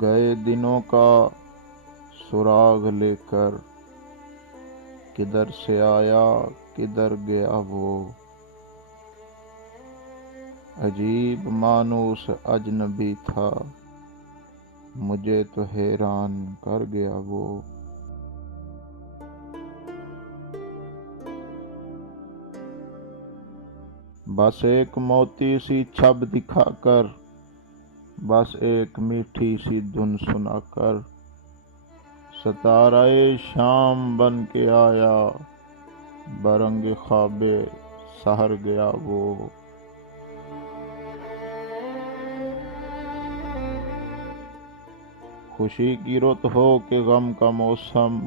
گئے دنوں کا سراغ لے کر، کدھر سے آیا کدھر گیا وہ، عجیب مانوس اجنبی تھا، مجھے تو حیران کر گیا وہ۔ بس ایک موتی سی چھب دکھا کر، بس ایک میٹھی سی دھن سنا کر، ستارہ شام بن کے آیا، برنگ خواب سحر گیا وہ۔ خوشی کی رت ہو کہ غم کا موسم،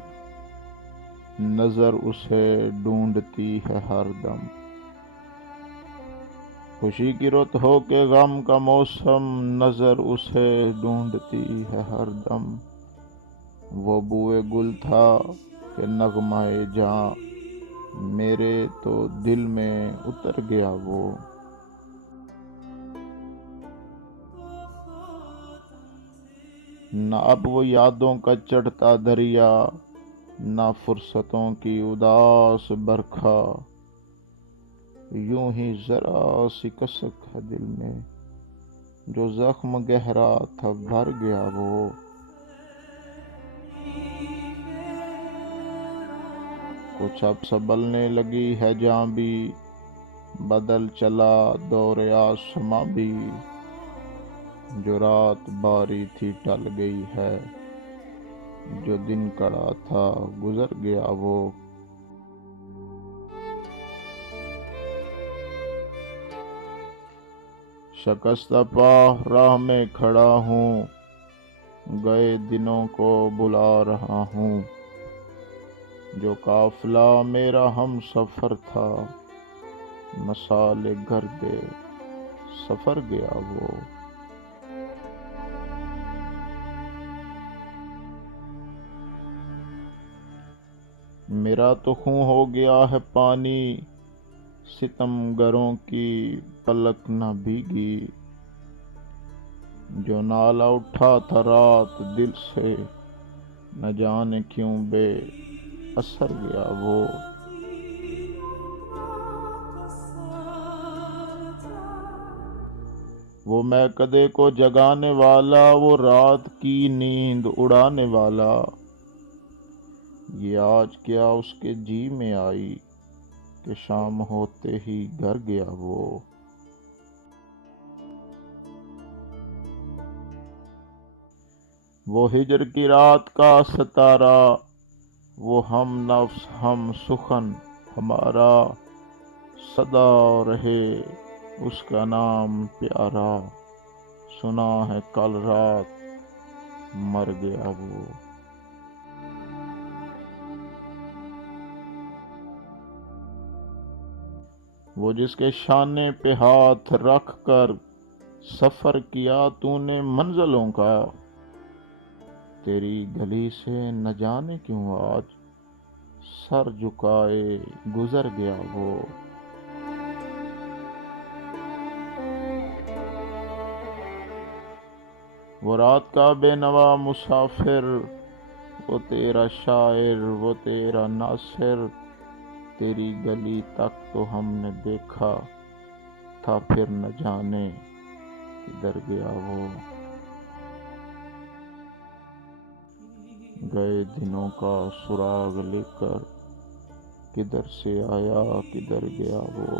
نظر اسے ڈھونڈتی ہے ہر دم۔ خوشی کی رت ہو کہ غم کا موسم، نظر اسے ڈھونڈتی ہے ہر دم۔ وہ بوئے گل تھا کہ نغمہ جاں، میرے تو دل میں اتر گیا وہ۔ نہ اب وہ یادوں کا چڑھتا دریا، نہ فرصتوں کی اداس برکھا، یوں ہی ذرا سی کسک ہے دل میں، جو زخم گہرا تھا بھر گیا وہ۔ کچھ اب سنبھلنے لگی ہے جاں بھی، بدل چلا دور آسماں بھی، جو رات باری تھی ٹل گئی ہے، جو دن کڑا تھا گزر گیا وہ۔ شکستہ پا راہ میں کھڑا ہوں، گئے دنوں کو بلا رہا ہوں، جو قافلہ میرا ہم سفر تھا، مثال گرد سفر گیا وہ۔ میرا تو خون ہو گیا ہے پانی، ستم گروں کی پلک نہ بھیگی، جو نالا اٹھا تھا رات دل سے، نہ جانے کیوں بے اثر گیا وہ۔ وہ میکدے کو جگانے والا، وہ رات کی نیند اڑانے والا، یہ آج کیا اس کے جی میں آئی کہ شام ہوتے ہی گھر گیا وہ۔ وہ ہجر کی رات کا ستارہ، وہ ہم نفس ہم سخن ہمارا، سدا رہے اس کا نام پیارا، سنا ہے کل رات مر گیا وہ۔ وہ جس کے شانے پہ ہاتھ رکھ کر سفر کیا تو نے منزلوں کا، تیری گلی سے نہ جانے کیوں آج سر جھکائے گزر گیا وہ۔ وہ رات کا بے نوا مسافر، وہ تیرا شاعر وہ تیرا ناصر، تیری گلی تک تو ہم نے دیکھا تھا، پھر نہ جانے کدھر گیا وہ۔ گئے دنوں کا سراغ لے کر، کدھر سے آیا کدھر گیا وہ۔